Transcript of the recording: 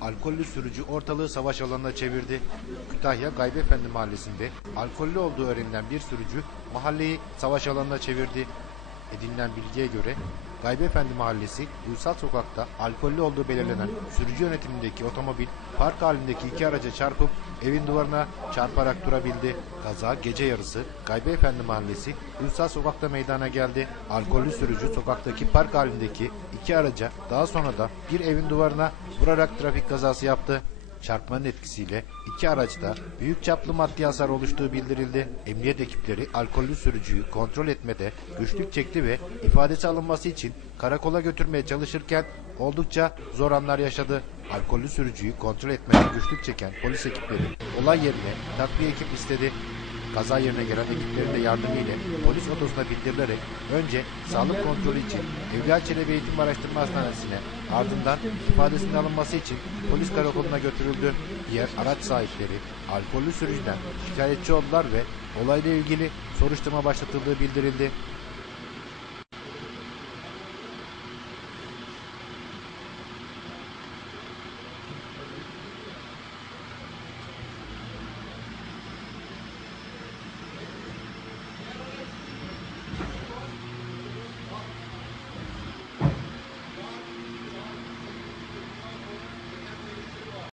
alkollü sürücü ortalığı savaş alanına çevirdi. Kütahya Gaybefendi mahallesinde alkollü olduğu öğrenilen bir sürücü mahalleyi savaş alanına çevirdi. Edinilen bilgiye göre Gaybefendi Mahallesi Uysal Sokak'ta alkollü olduğu belirlenen sürücü yönetimindeki otomobil park halindeki iki araca çarpıp evin duvarına çarparak durabildi. Kaza gece yarısı Gaybefendi Mahallesi Uysal Sokak'ta meydana geldi. Alkollü sürücü sokaktaki park halindeki iki araca daha sonra da bir evin duvarına vurarak trafik kazası yaptı. Çarpmanın etkisiyle iki araçta büyük çaplı maddi hasar oluştuğu bildirildi. Emniyet ekipleri alkollü sürücüyü kontrol etmede güçlük çekti ve ifadesi alınması için karakola götürmeye çalışırken oldukça zor anlar yaşadı. Alkollü sürücüyü kontrol etmede güçlük çeken polis ekipleri olay yerine takviye ekip istedi. Kaza yerine gelen ekiplerin de yardımıyla polis otosuna bildirilerek önce sağlık kontrolü için Evliya Çelebi Eğitim Araştırma Hastanesi'ne ardından ifadesinin alınması için polis karakoluna götürüldü. Diğer araç sahipleri alkollü sürücüden şikayetçi oldular ve olayla ilgili soruşturma başlatıldığı bildirildi.